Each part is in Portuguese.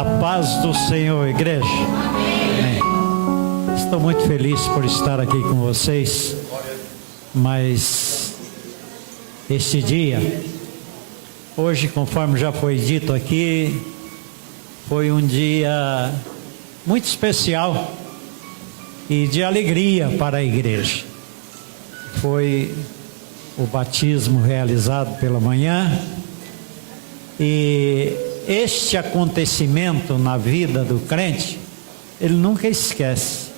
A paz do Senhor, igreja. Amém. Estou muito feliz por estar aqui com vocês, mas este dia, hoje, conforme já foi dito aqui, foi um dia muito especial e de alegria para a igreja. Foi o batismo realizado pela manhã, e este acontecimento na vida do crente, ele nunca esquece.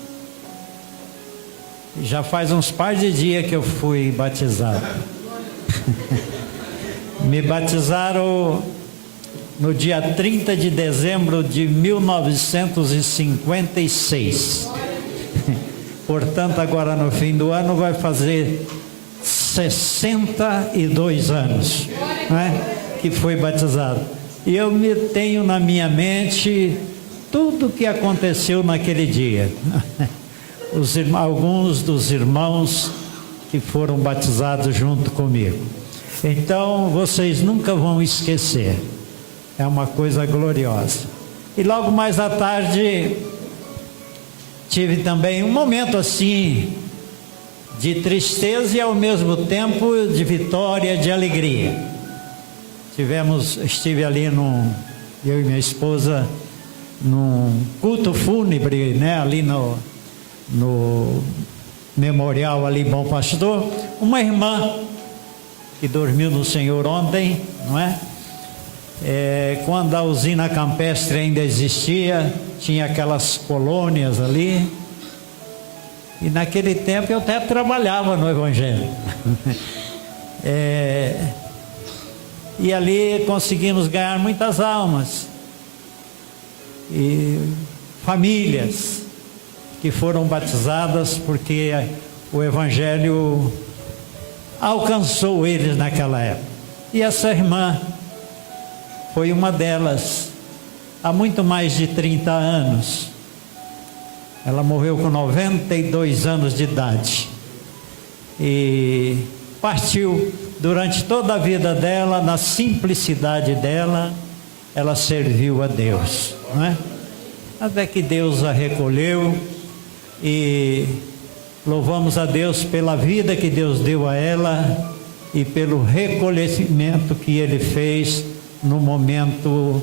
Já faz uns par de dias que eu fui batizado. Me batizaram no dia 30 de dezembro de 1956. Portanto, agora no fim do ano vai fazer 62 anos, não é? Que foi batizado. E eu me tenho na minha mente tudo o que aconteceu naquele dia. Alguns dos irmãos que foram batizados junto comigo. Então vocês nunca vão esquecer. É uma coisa gloriosa. E logo mais à tarde tive também um momento assim de tristeza e ao mesmo tempo de vitória, de alegria. Estive ali eu e minha esposa, num culto fúnebre, né, ali no memorial ali Bom Pastor, uma irmã que dormiu no Senhor ontem, não é? Quando a usina campestre ainda existia, tinha aquelas colônias ali, e naquele tempo eu até trabalhava no Evangelho. E ali conseguimos ganhar muitas almas e famílias que foram batizadas, porque o Evangelho alcançou eles naquela época. E essa irmã foi uma delas, há muito mais de 30 anos. Ela morreu com 92 anos de idade e partiu. Durante toda a vida dela, na simplicidade dela, ela serviu a Deus, não é? Até que Deus a recolheu, e louvamos a Deus pela vida que Deus deu a ela e pelo recolhimento que Ele fez no momento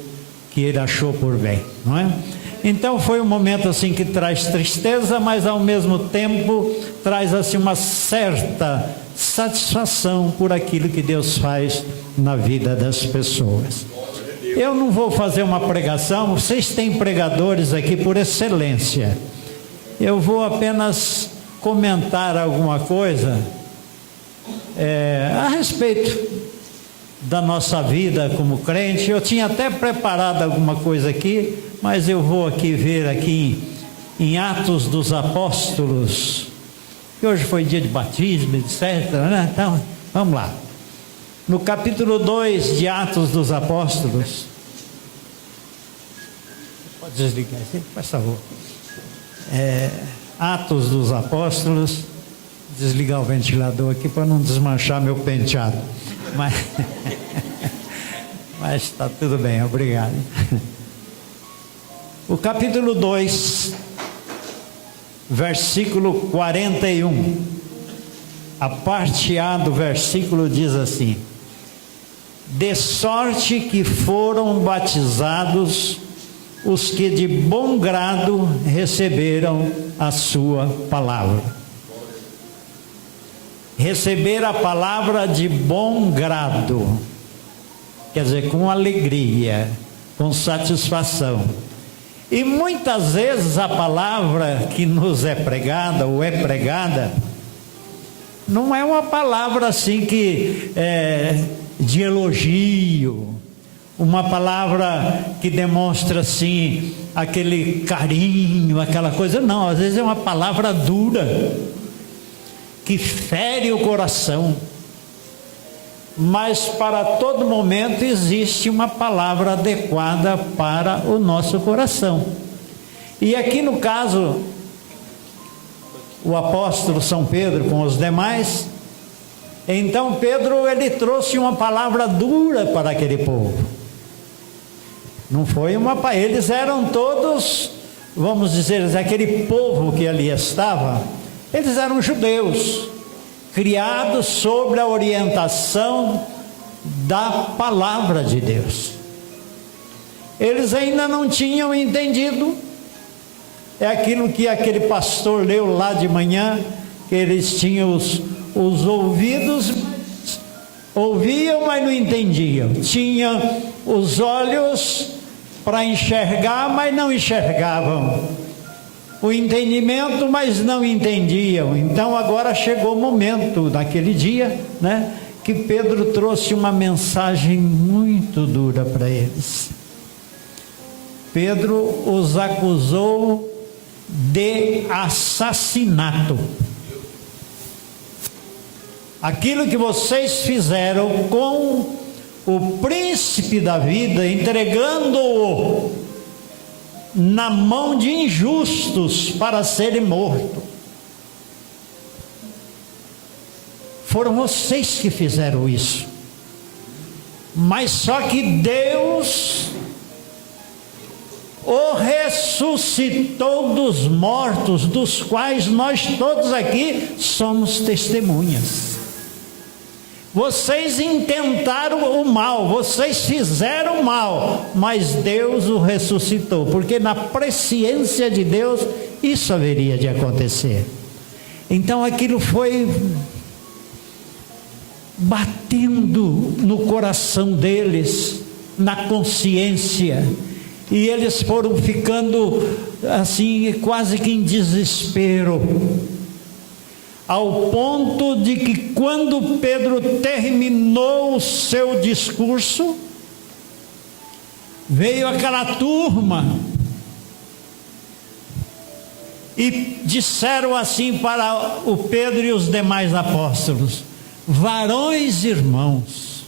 que Ele achou por bem, não é? Então foi um momento assim que traz tristeza, mas ao mesmo tempo traz assim uma certa satisfação por aquilo que Deus faz na vida das pessoas. Eu não vou fazer uma pregação, vocês têm pregadores aqui por excelência. Eu vou apenas comentar alguma coisa a respeito da nossa vida como crente. Eu tinha até preparado alguma coisa aqui, mas eu vou aqui ver aqui em Atos dos Apóstolos, que hoje foi dia de batismo, etc, né? Então, vamos lá. No capítulo 2 de Atos dos Apóstolos. Pode desligar aqui, por favor. Atos dos Apóstolos. Desligar o ventilador aqui para não desmanchar meu penteado. Mas está tudo bem, obrigado. O capítulo 2, versículo 41, a parte A do versículo diz assim: de sorte que foram batizados os que de bom grado receberam a sua palavra. Receber a palavra de bom grado, quer dizer, com alegria, com satisfação. E muitas vezes a palavra que nos é pregada, ou é pregada, não é uma palavra assim que de elogio, uma palavra que demonstra assim aquele carinho, aquela coisa. Não, às vezes é uma palavra dura, que fere o coração. Mas para todo momento existe uma palavra adequada para o nosso coração. E aqui no caso, o apóstolo São Pedro com os demais, então Pedro ele trouxe uma palavra dura para aquele povo. Não foi uma... Eles eram todos, vamos dizer, aquele povo que ali estava, eles eram judeus, criados sob a orientação da palavra de Deus. Eles ainda não tinham entendido. É aquilo que aquele pastor leu lá de manhã, que eles tinham os ouvidos, ouviam, mas não entendiam. Tinham os olhos para enxergar, mas não enxergavam. O entendimento, mas não entendiam. Então agora chegou o momento, naquele dia, né, que Pedro trouxe uma mensagem muito dura para eles. Pedro os acusou de assassinato. Aquilo que vocês fizeram com o príncipe da vida, entregando-o na mão de injustos para serem morto. Foram vocês que fizeram isso. Mas só que Deus o ressuscitou dos mortos, dos quais nós todos aqui somos testemunhas. Vocês intentaram o mal, vocês fizeram o mal, mas Deus o ressuscitou, porque na presciência de Deus isso haveria de acontecer. Então aquilo foi batendo no coração deles, na consciência, e eles foram ficando assim, quase que em desespero, ao ponto de que quando Pedro terminou o seu discurso, veio aquela turma e disseram assim para o Pedro e os demais apóstolos: varões irmãos,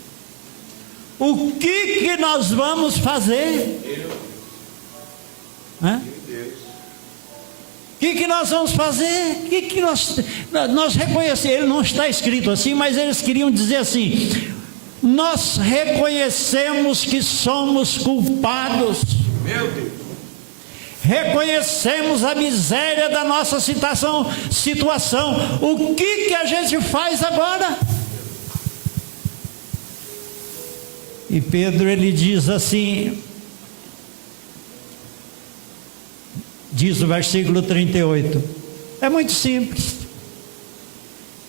o que nós vamos fazer? O que nós vamos fazer? Nós reconhecemos, ele não está escrito assim, mas eles queriam dizer assim: nós reconhecemos que somos culpados. Meu Deus. Reconhecemos a miséria da nossa situação. O que a gente faz agora? E Pedro, ele diz assim, diz o versículo 38, é muito simples: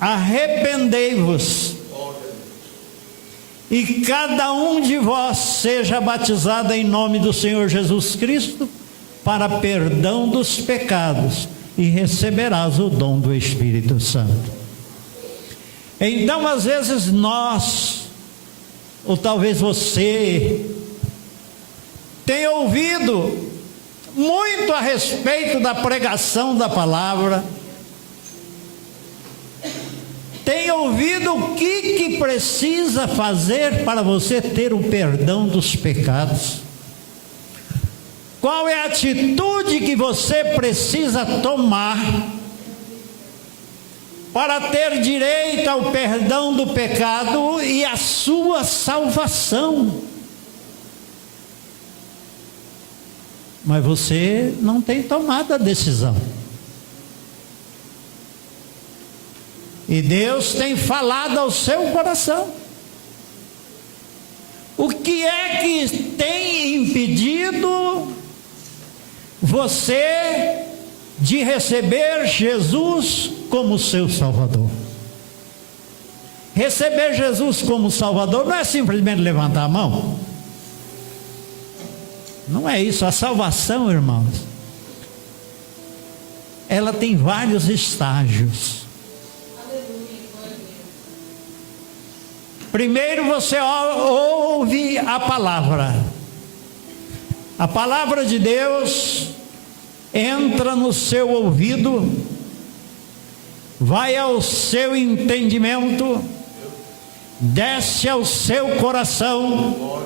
arrependei-vos e cada um de vós seja batizado em nome do Senhor Jesus Cristo para perdão dos pecados, e receberás o dom do Espírito Santo. Então às vezes nós, ou talvez você, tem ouvido muito a respeito da pregação da palavra, tem ouvido o que precisa fazer para você ter o perdão dos pecados, qual é a atitude que você precisa tomar para ter direito ao perdão do pecado e a sua salvação. Mas você não tem tomado a decisão. E Deus tem falado ao seu coração. O que é que tem impedido você de receber Jesus como seu Salvador? Receber Jesus como Salvador não é simplesmente levantar a mão. Não é isso. A salvação, irmãos, ela tem vários estágios. Primeiro você ouve a palavra. A palavra de Deus entra no seu ouvido, vai ao seu entendimento, desce ao seu coração,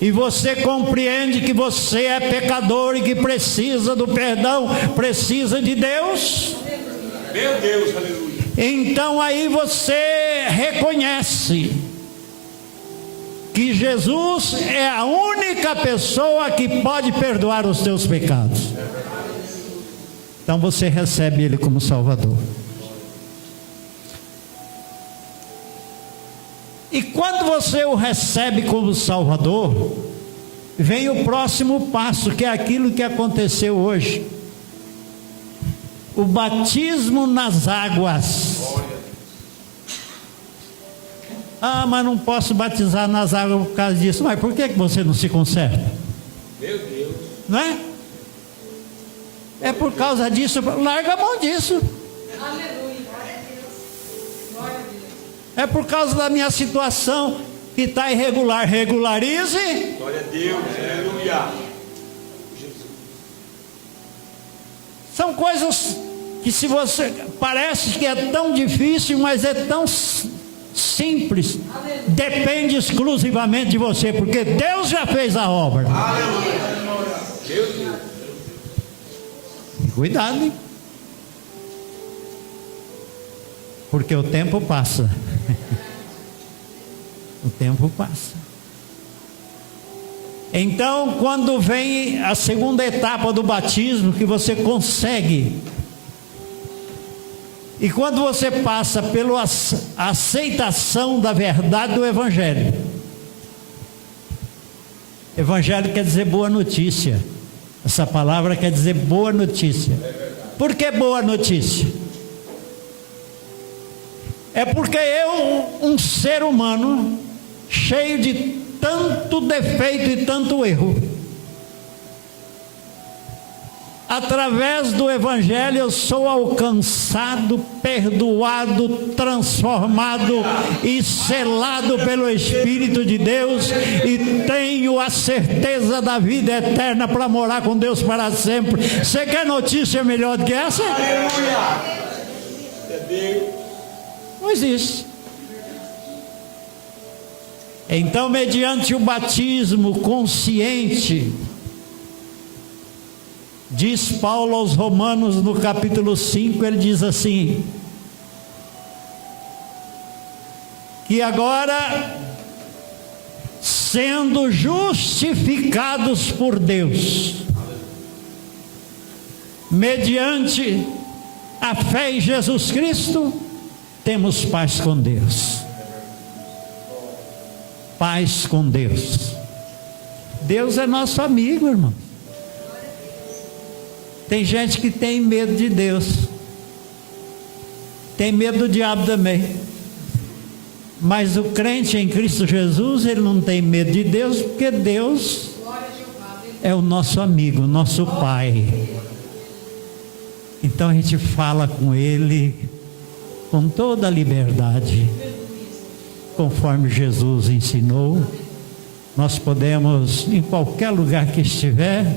e você compreende que você é pecador e que precisa do perdão, precisa de Deus. Meu Deus, aleluia. Então aí você reconhece que Jesus é a única pessoa que pode perdoar os teus pecados. Então você recebe Ele como Salvador. E quando você o recebe como Salvador, vem o próximo passo, que é aquilo que aconteceu hoje: o batismo nas águas. Ah, mas não posso batizar nas águas por causa disso. Mas por que você não se conserta? Meu Deus. Não é? É por causa disso. Larga a mão disso. Aleluia. Glória a Deus. Glória a Deus. É por causa da minha situação que está irregular. Regularize. Glória a Deus. Aleluia. São coisas que, se você parece que é tão difícil, mas é tão simples. Depende exclusivamente de você, porque Deus já fez a obra. Aleluia. Meu Deus. E cuidado, hein? Porque o tempo passa. O tempo passa. Então, quando vem a segunda etapa do batismo, que você consegue, e quando você passa pela aceitação da verdade do Evangelho. Evangelho quer dizer boa notícia. Essa palavra quer dizer boa notícia. Por que boa notícia? É porque eu, um ser humano, cheio de tanto defeito e tanto erro, através do Evangelho eu sou alcançado, perdoado, transformado e selado pelo Espírito de Deus, e tenho a certeza da vida eterna para morar com Deus para sempre. Você quer notícia melhor do que essa? Aleluia. É Deus. Não existe. Então, mediante o batismo consciente, diz Paulo aos Romanos no capítulo 5, ele diz assim: que agora, sendo justificados por Deus, mediante a fé em Jesus Cristo, temos paz com Deus. Paz com Deus. Deus é nosso amigo, irmão. Tem gente que tem medo de Deus, tem medo do diabo também. Mas o crente em Cristo Jesus, ele não tem medo de Deus, porque Deus é o nosso amigo, nosso Pai. Então a gente fala com Ele com toda a liberdade, conforme Jesus ensinou. Nós podemos, em qualquer lugar que estiver,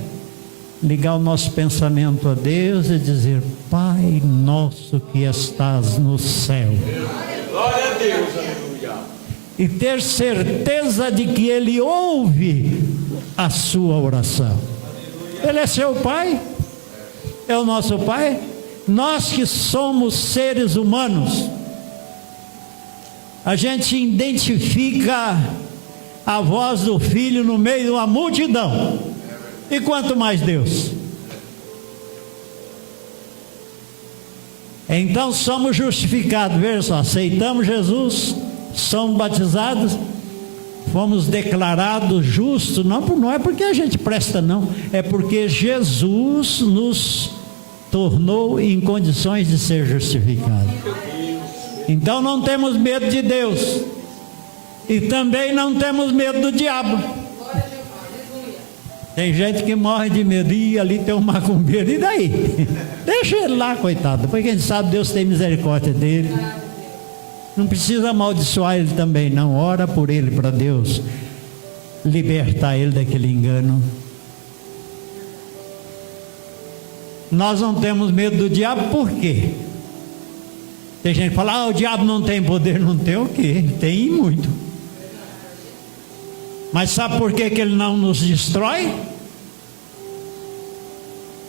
ligar o nosso pensamento a Deus e dizer: Pai nosso que estás no céu. Glória a Deus. Aleluia. E ter certeza de que Ele ouve a sua oração. Ele é seu Pai, é o nosso Pai. Nós que somos seres humanos, a gente identifica a voz do Filho no meio de uma multidão. E quanto mais Deus. Então somos justificados, veja só, aceitamos Jesus, somos batizados, fomos declarados justos, não é porque a gente presta não, é porque Jesus nos tornou em condições de ser justificados. Então não temos medo de Deus, e também não temos medo do diabo. Tem gente que morre de medo, e ali tem um macumbeiro, e daí? Deixa ele lá, coitado, porque quem sabe Deus tem misericórdia dele. Não precisa amaldiçoar ele também, não. Ora por ele, para Deus libertar ele daquele engano. Nós não temos medo do diabo, por quê? Tem gente que fala: o diabo não tem poder. Não tem o quê? Tem muito. Mas sabe por que ele não nos destrói?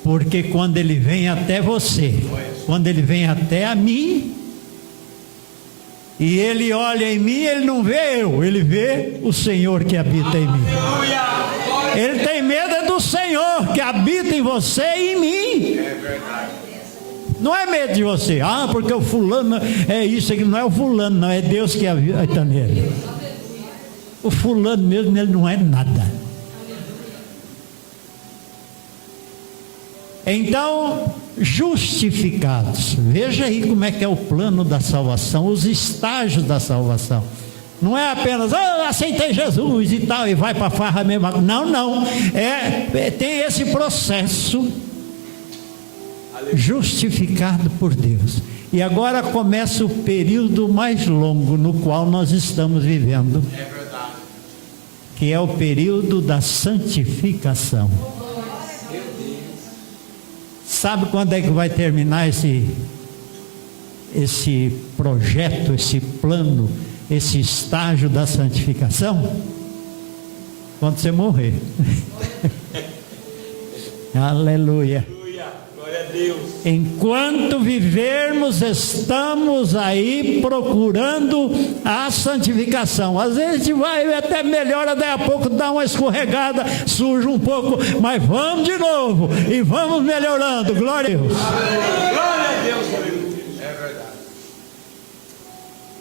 Porque quando ele vem até você, quando ele vem até a mim, E ele olha em mim, ele não vê eu, ele vê o Senhor que habita em mim. Ele tem medo do Senhor que habita em você e em mim. É verdade. Não é medo de você, porque o fulano é isso aqui, não é o fulano, não, é Deus que habita nele. O fulano mesmo, ele não é nada. Então, justificados, veja aí como é que é o plano da salvação, os estágios da salvação. Não é apenas, aceitei Jesus e tal, e vai para a farra mesmo. Não, tem esse processo justificado por Deus. E agora começa o período mais longo no qual nós estamos vivendo, É verdade. que é o período da santificação. Sabe quando é que vai terminar esse projeto, esse plano, esse estágio da santificação? Quando você morrer. Aleluia. Glória a Deus. Enquanto vivermos, estamos aí procurando a santificação. Às vezes a gente vai até melhora, daí a pouco dá uma escorregada, surge um pouco, mas vamos de novo e vamos melhorando. Glória a Deus. Glória a Deus, aleluia. É verdade.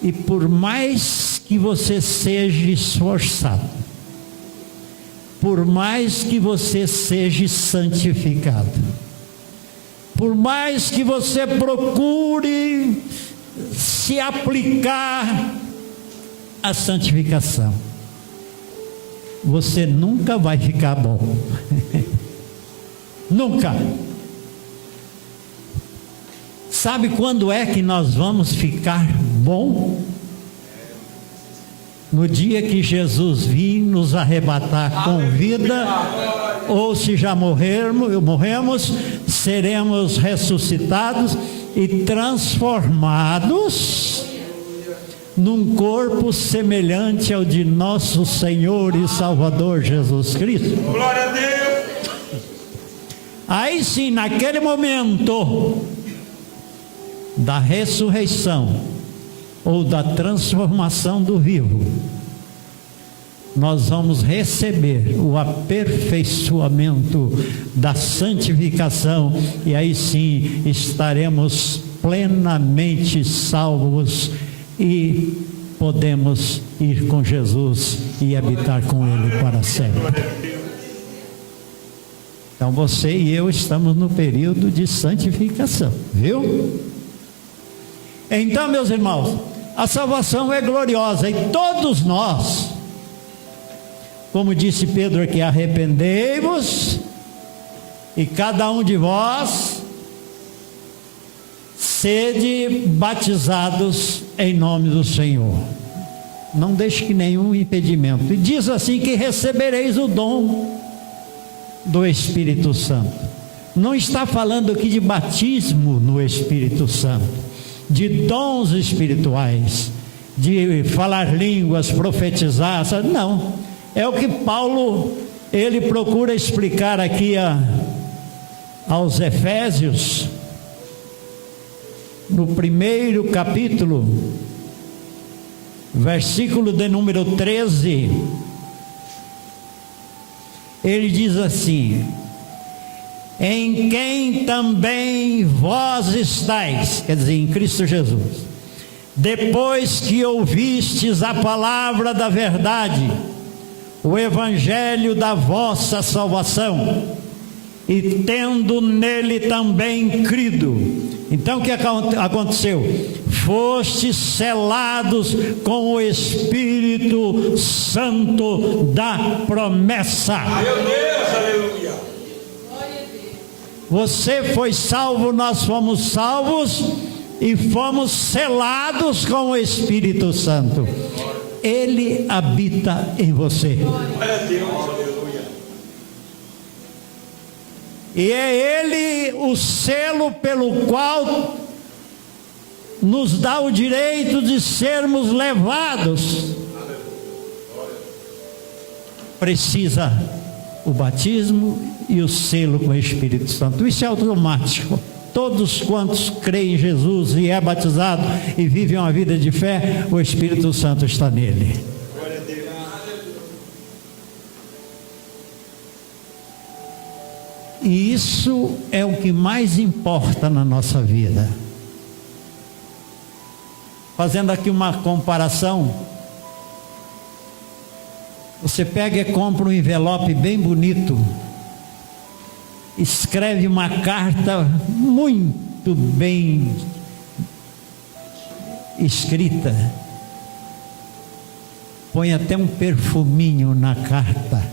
E por mais que você seja esforçado, por mais que você seja santificado, por mais que você procure se aplicar à santificação, você nunca vai ficar bom. Nunca. Sabe quando é que nós vamos ficar bom? No dia que Jesus vir nos arrebatar com vida, ou se já morremos, seremos ressuscitados e transformados num corpo semelhante ao de nosso Senhor e Salvador Jesus Cristo. Glória a Deus. Aí sim, naquele momento da ressurreição ou da transformação do vivo, nós vamos receber o aperfeiçoamento da santificação, e aí sim estaremos plenamente salvos e podemos ir com Jesus e habitar com Ele para sempre. Então você e eu estamos no período de santificação, viu? Então, meus irmãos, a salvação é gloriosa e todos nós, como disse Pedro aqui, arrependei-vos e cada um de vós sede batizados em nome do Senhor. Não deixe que nenhum impedimento. E diz assim que recebereis o dom do Espírito Santo. Não está falando aqui de batismo no Espírito Santo, de dons espirituais, de falar línguas, profetizar, não. É o que Paulo, ele procura explicar aqui aos Efésios, no primeiro capítulo, versículo de número 13, ele diz assim: em quem também vós estáis, quer dizer, em Cristo Jesus, depois que ouvistes a palavra da verdade, o evangelho da vossa salvação, e tendo nele também crido. Então o que aconteceu? Fostes selados com o Espírito Santo da promessa. Meu Deus, aleluia. Você foi salvo, nós fomos salvos e fomos selados com o Espírito Santo. Ele habita em você. Glória a Deus, aleluia. E é Ele o selo pelo qual nos dá o direito de sermos levados. Precisa o batismo e o selo com o Espírito Santo. Isso é automático. todos quantos creem em Jesus e é batizado e vivem uma vida de fé, o Espírito Santo está nele. Glória a Deus. E isso é o que mais importa na nossa vida. Fazendo aqui uma comparação, você pega e compra um envelope bem bonito, escreve uma carta muito bem escrita, põe até um perfuminho na carta,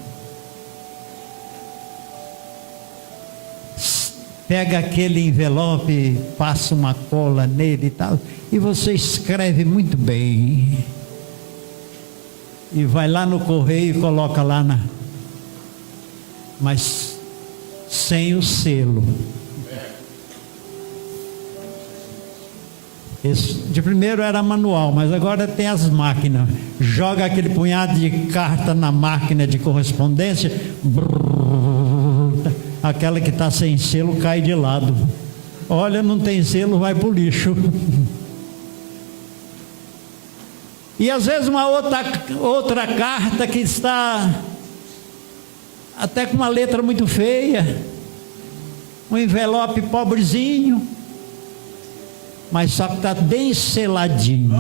pega aquele envelope, passa uma cola nele e tal, e você escreve muito bem, e vai lá no correio e coloca lá mas sem o selo. Esse, de primeiro era manual, mas agora tem as máquinas. Joga aquele punhado de carta na máquina de correspondência, aquela que está sem selo cai de lado. Olha, não tem selo, vai para o lixo. E às vezes uma outra carta que está até com uma letra muito feia, um envelope pobrezinho, mas só que está bem seladinho.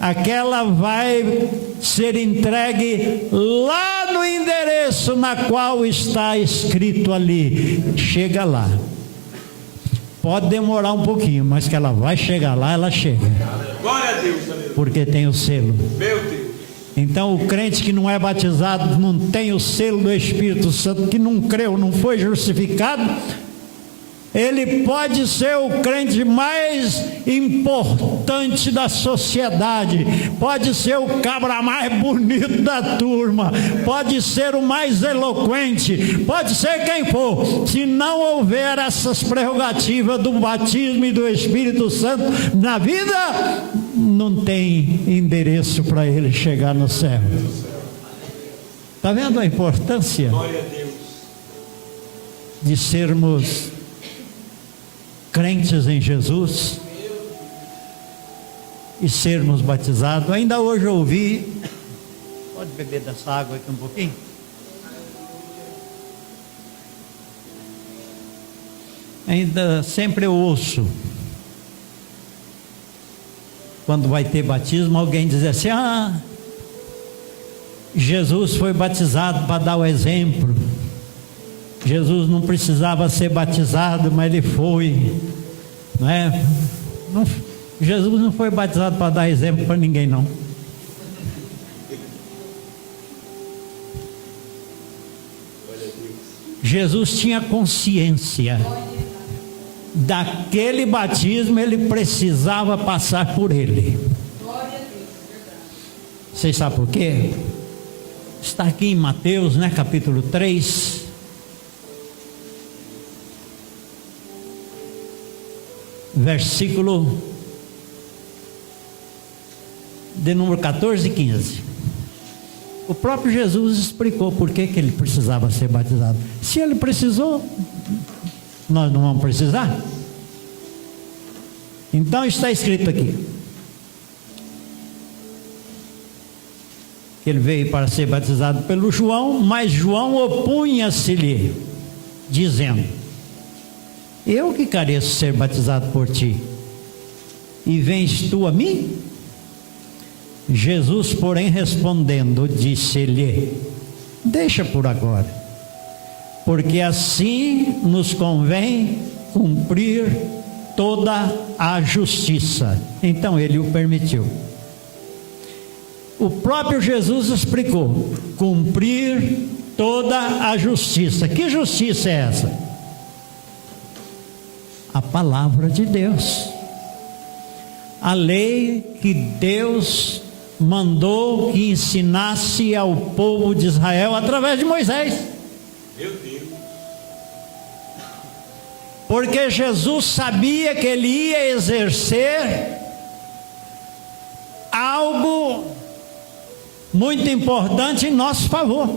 Aquela vai ser entregue lá no endereço na qual está escrito ali. Chega lá. Pode demorar um pouquinho, mas que ela vai chegar lá, ela chega. Glória a Deus, aleluia. Porque tem o selo. Meu Deus. Então o crente que não é batizado, não tem o selo do Espírito Santo, que não creu, não foi justificado, ele pode ser o crente mais importante da sociedade, pode ser o cabra mais bonito da turma, pode ser o mais eloquente, pode ser quem for, se não houver essas prerrogativas do batismo e do Espírito Santo na vida, não tem endereço para ele chegar no céu. Está vendo a importância Glória a Deus. de sermos crentes em Jesus e sermos batizados? Ainda hoje eu ouvi, pode beber dessa água aqui um pouquinho? Ainda sempre eu ouço, quando vai ter batismo, alguém diz assim: Jesus foi batizado para dar o exemplo. Jesus não precisava ser batizado, mas ele foi, não é? Jesus não foi batizado para dar exemplo para ninguém, não. Jesus tinha consciência daquele batismo, ele precisava passar por ele. Vocês sabem por quê? Está aqui em Mateus, né, capítulo 3. Versículo de número 14 e 15. O próprio Jesus explicou por que ele precisava ser batizado. Se ele precisou, nós não vamos precisar. Então está escrito aqui que ele veio para ser batizado pelo João, mas João opunha-se-lhe, dizendo: eu que careço ser batizado por ti, e vens tu a mim? Jesus, porém, respondendo, disse-lhe: deixa por agora, porque assim nos convém cumprir toda a justiça. Então ele o permitiu. O próprio Jesus explicou: cumprir toda a justiça. Que justiça é essa? A palavra de Deus, a lei que Deus mandou que ensinasse ao povo de Israel através de Moisés. Meu Deus. Porque Jesus sabia que ele ia exercer algo muito importante em nosso favor.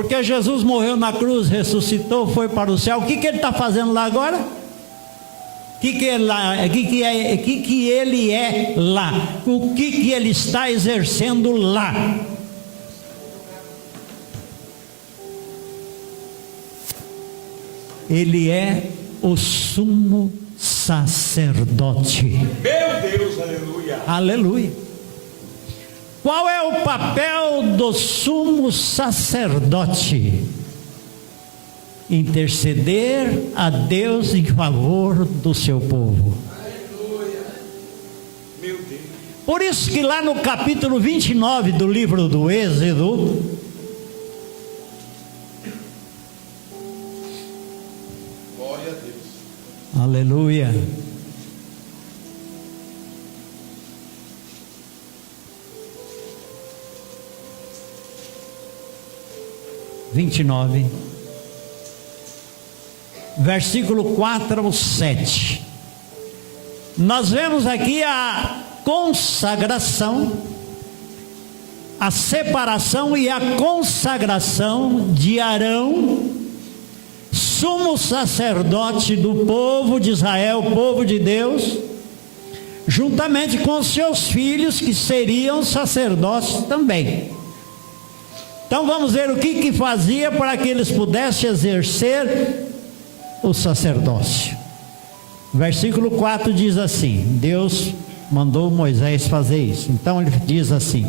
Porque Jesus morreu na cruz, ressuscitou, foi para o céu. O que ele está fazendo lá agora? O que ele é lá? O que ele está exercendo lá? Ele é o sumo sacerdote. Meu Deus, aleluia. Aleluia. Qual é o papel do sumo sacerdote? Interceder a Deus em favor do seu povo. Aleluia. Meu Deus. Por isso que lá no capítulo 29 do livro do Êxodo, Glória a Deus. aleluia, versículo 4 ao 7, nós vemos aqui a consagração, a separação e a consagração de Arão, sumo sacerdote do povo de Israel, povo de Deus, juntamente com os seus filhos, que seriam sacerdotes também. Então vamos ver o que fazia para que eles pudessem exercer o sacerdócio. Versículo 4 diz assim: Deus mandou Moisés fazer isso. Então ele diz assim,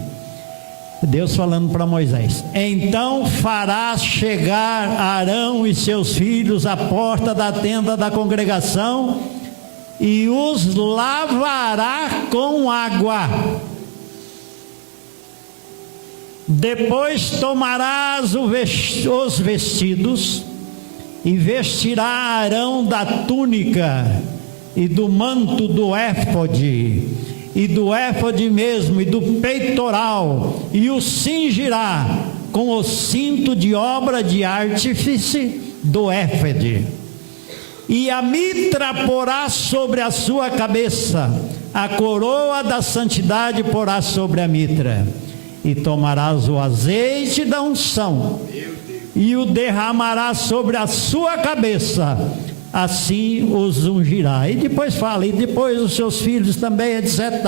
Deus falando para Moisés: então farás chegar Arão e seus filhos à porta da tenda da congregação e os lavará com água. Depois tomarás os vestidos e vestirá Arão da túnica e do manto do éfode, e do éfode mesmo, e do peitoral, e o cingirá com o cinto de obra de artífice do éfode. E a mitra porá sobre a sua cabeça, a coroa da santidade porá sobre a mitra. E tomarás o azeite da unção e o derramarás sobre a sua cabeça, assim os ungirá. E depois fala, e depois os seus filhos também, etc.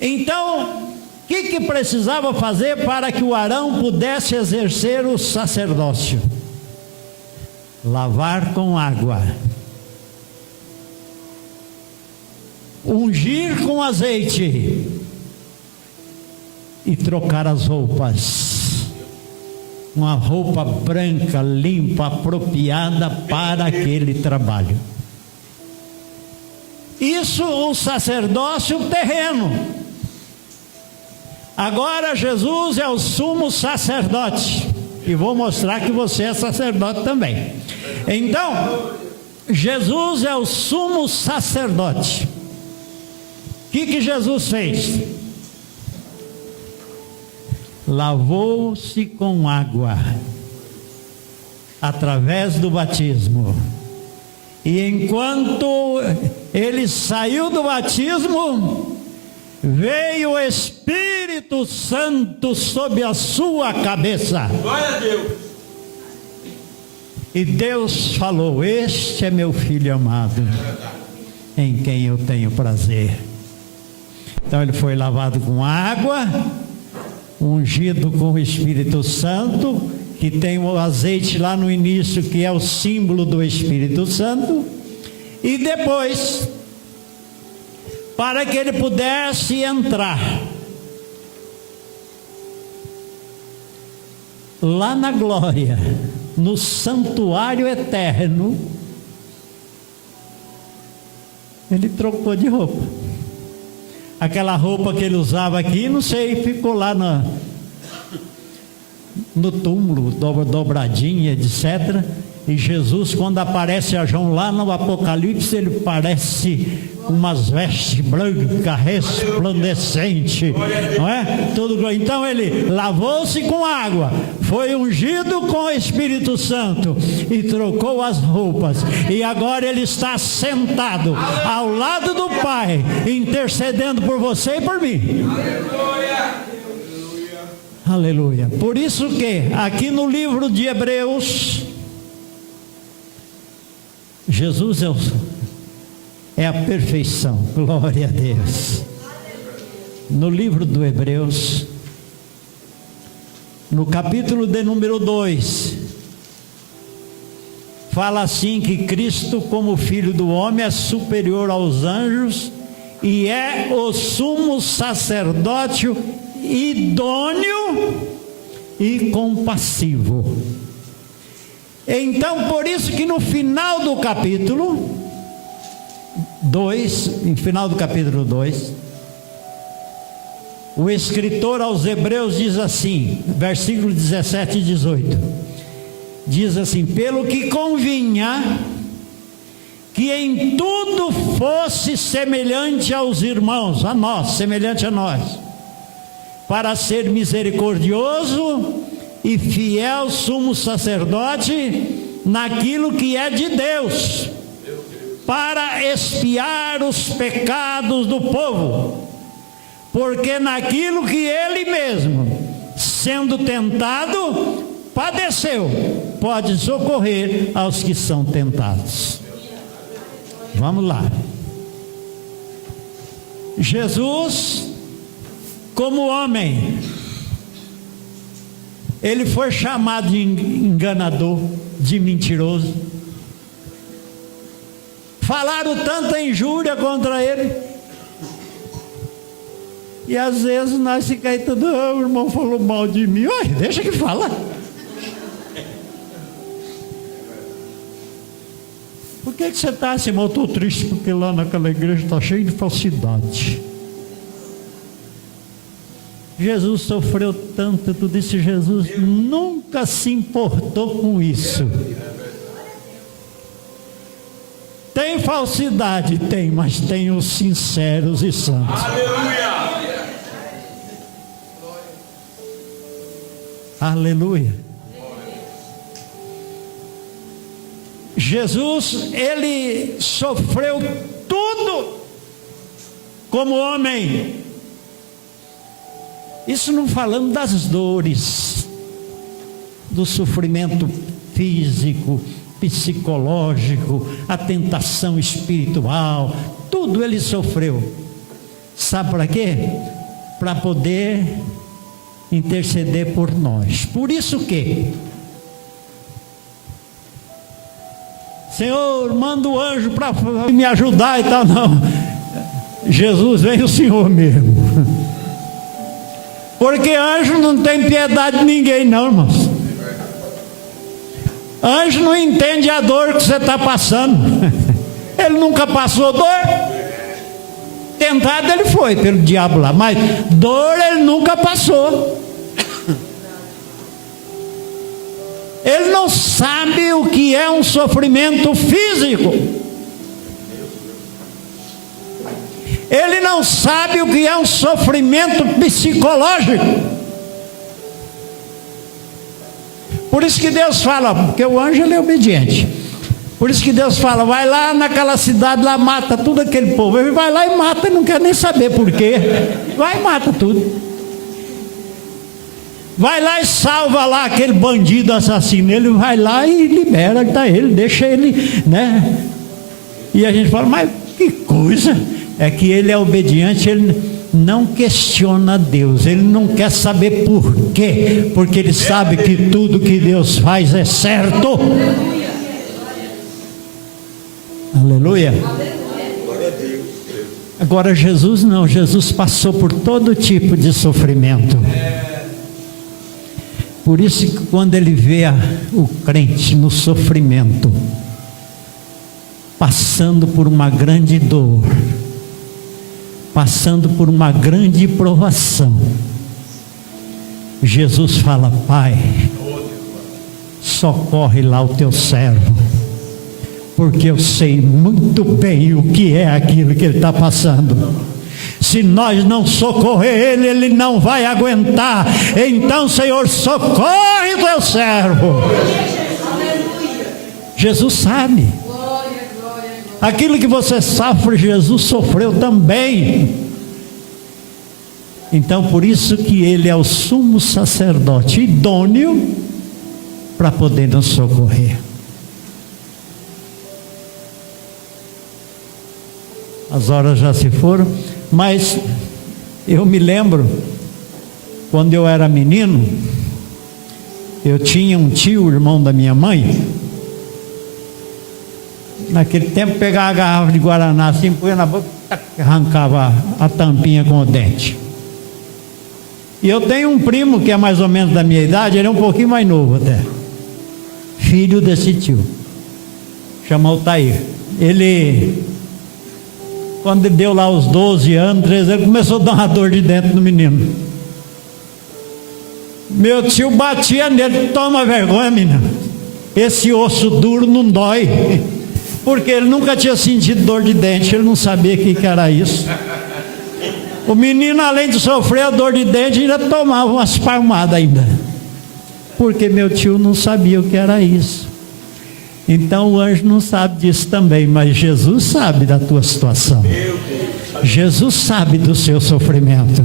Então, o que precisava fazer para que o Arão pudesse exercer o sacerdócio? Lavar com água, ungir com azeite e trocar as roupas, uma roupa branca, limpa, apropriada para aquele trabalho. Isso o sacerdócio terreno. Agora Jesus é o sumo sacerdote, e vou mostrar que você é sacerdote também. Então, Jesus é o sumo sacerdote. O que Jesus fez? Lavou-se com água, através do batismo. E enquanto ele saiu do batismo, veio o Espírito Santo sobre a sua cabeça. Glória a Deus. E Deus falou: este é meu filho amado, em quem eu tenho prazer. Então ele foi lavado com água, ungido com o Espírito Santo, que tem o azeite lá no início, que é o símbolo do Espírito Santo, e depois, para que ele pudesse entrar lá na glória, no santuário eterno, ele trocou de roupa. Aquela roupa que ele usava aqui, não sei, ficou lá no túmulo, dobradinha, etc. E Jesus, quando aparece a João lá no Apocalipse, ele parece umas vestes brancas, resplandecentes, não é? Tudo. Então ele lavou-se com água, foi ungido com o Espírito Santo e trocou as roupas. E agora ele está sentado ao lado do Pai, intercedendo por você e por mim. Aleluia. Por isso que aqui no livro de Hebreus, Jesus é a perfeição. Glória a Deus. No livro do Hebreus, no capítulo de número 2, fala assim que Cristo, como Filho do homem, é superior aos anjos e é o sumo sacerdote idôneo e compassivo. Então, por isso que no final do capítulo 2, no final do capítulo 2, o escritor aos Hebreus diz assim, versículo 17 e 18, diz assim: pelo que convinha que em tudo fosse semelhante aos irmãos, a nós, semelhante a nós, para ser misericordioso e fiel sumo sacerdote naquilo que é de Deus, para expiar os pecados do povo, porque naquilo que ele mesmo, sendo tentado, padeceu, pode socorrer aos que são tentados. Vamos lá. Jesus, como homem, ele foi chamado de enganador, de mentiroso. Falaram tanta injúria contra ele, e às vezes nós ficamos aí tudo, o irmão falou mal de mim. Oi, deixa que fala. Por que você está assim? Eu estou triste porque lá naquela igreja está cheio de falsidade. Jesus sofreu tanto, tudo isso. Jesus nunca se importou com isso. Tem falsidade? Tem, mas tem os sinceros e santos. Aleluia! Aleluia. Jesus, ele sofreu tudo como homem. Isso não falando das dores, do sofrimento físico, psicológico, a tentação espiritual, tudo ele sofreu. Sabe para quê? Para poder interceder por nós. Por isso que, Senhor, manda o anjo para me ajudar e tal. Não, Jesus, vem o Senhor mesmo. Porque anjo não tem piedade de ninguém não, irmãos. Anjo não entende a dor que você está passando. Ele nunca passou dor. Tentado ele foi pelo diabo lá, mas dor ele nunca passou. Ele não sabe o que é um sofrimento físico. Ele não sabe o que é um sofrimento psicológico. Por isso que Deus fala, porque o anjo ele é obediente. Por isso que Deus fala, vai lá naquela cidade lá, mata tudo aquele povo. Ele vai lá e mata, não quer nem saber por quê. Vai e mata tudo. Vai lá e salva lá aquele bandido assassino. Ele vai lá e libera ele, deixa ele, né? E a gente fala, mas que coisa. É que ele é obediente, ele não questiona Deus, ele não quer saber por quê, porque ele sabe que tudo que Deus faz é certo. Aleluia. Agora Jesus não, Jesus passou por todo tipo de sofrimento. Por isso que quando ele vê o crente no sofrimento, passando por uma grande dor, passando por uma grande provação, Jesus fala, Pai, socorre lá o teu servo, porque eu sei muito bem o que é aquilo que ele está passando. Se nós não socorrer ele, ele não vai aguentar. Então, Senhor, socorre o teu servo. Jesus sabe. Aquilo que você sofre, Jesus sofreu também. Então, por isso que ele é o sumo sacerdote idôneo para poder nos socorrer. As horas já se foram, mas eu me lembro, quando eu era menino, eu tinha um tio, irmão da minha mãe. Naquele tempo pegava a garrafa de Guaraná assim, punha na boca, arrancava a tampinha com o dente. E eu tenho um primo que é mais ou menos da minha idade, ele é um pouquinho mais novo até, filho desse tio, chamou o Tair. Ele, quando ele deu lá os 12 anos, 13 anos, começou a dar uma dor de dente no menino. Meu tio batia nele: toma vergonha, menino, esse osso duro não dói. Porque ele nunca tinha sentido dor de dente, ele não sabia o que era isso. O menino, além de sofrer a dor de dente, ainda tomava umas palmadas ainda, porque meu tio não sabia o que era isso. Então o anjo não sabe disso também, mas Jesus sabe da tua situação. Jesus sabe do seu sofrimento.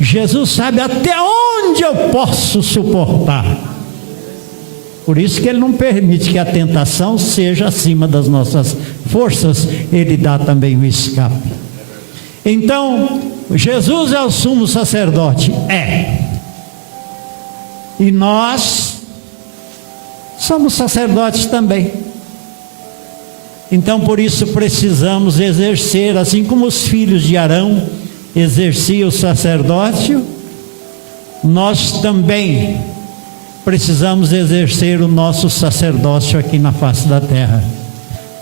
Jesus sabe até onde eu posso suportar. Por isso que ele não permite que a tentação seja acima das nossas forças. Ele dá também o escape. Então, Jesus é o sumo sacerdote? É. E nós somos sacerdotes também. Então, por isso precisamos exercer, assim como os filhos de Arão exerciam o sacerdócio, nós também precisamos exercer o nosso sacerdócio aqui na face da terra,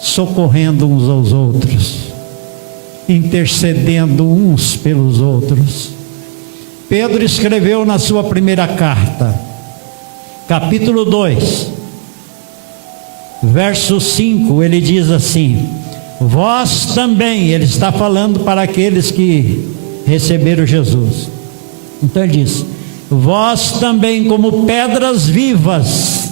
socorrendo uns aos outros, intercedendo uns pelos outros. Pedro escreveu na sua primeira carta, capítulo 2, verso 5, ele diz assim: vós também, ele está falando para aqueles que receberam Jesus. Então ele diz: vós também, como pedras vivas,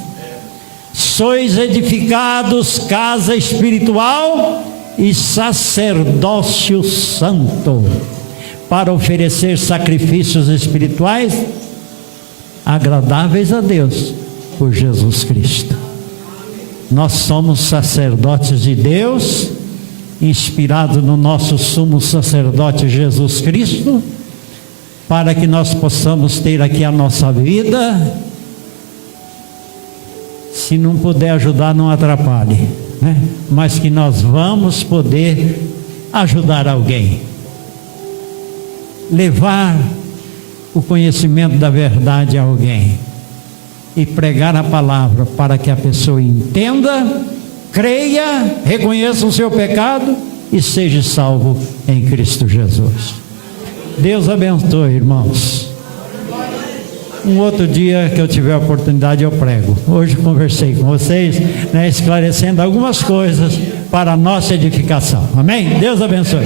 sois edificados casa espiritual e sacerdócio santo, para oferecer sacrifícios espirituais agradáveis a Deus por Jesus Cristo. Nós somos sacerdotes de Deus, inspirados no nosso sumo sacerdote Jesus Cristo, para que nós possamos ter aqui a nossa vida. Se não puder ajudar, não atrapalhe, né? Mas que nós vamos poder ajudar alguém, levar o conhecimento da verdade a alguém e pregar a palavra para que a pessoa entenda, creia, reconheça o seu pecado e seja salvo em Cristo Jesus. Deus abençoe, irmãos. Um outro dia que eu tiver a oportunidade eu prego. Hoje conversei com vocês, né, esclarecendo algumas coisas para a nossa edificação. Amém? Deus abençoe.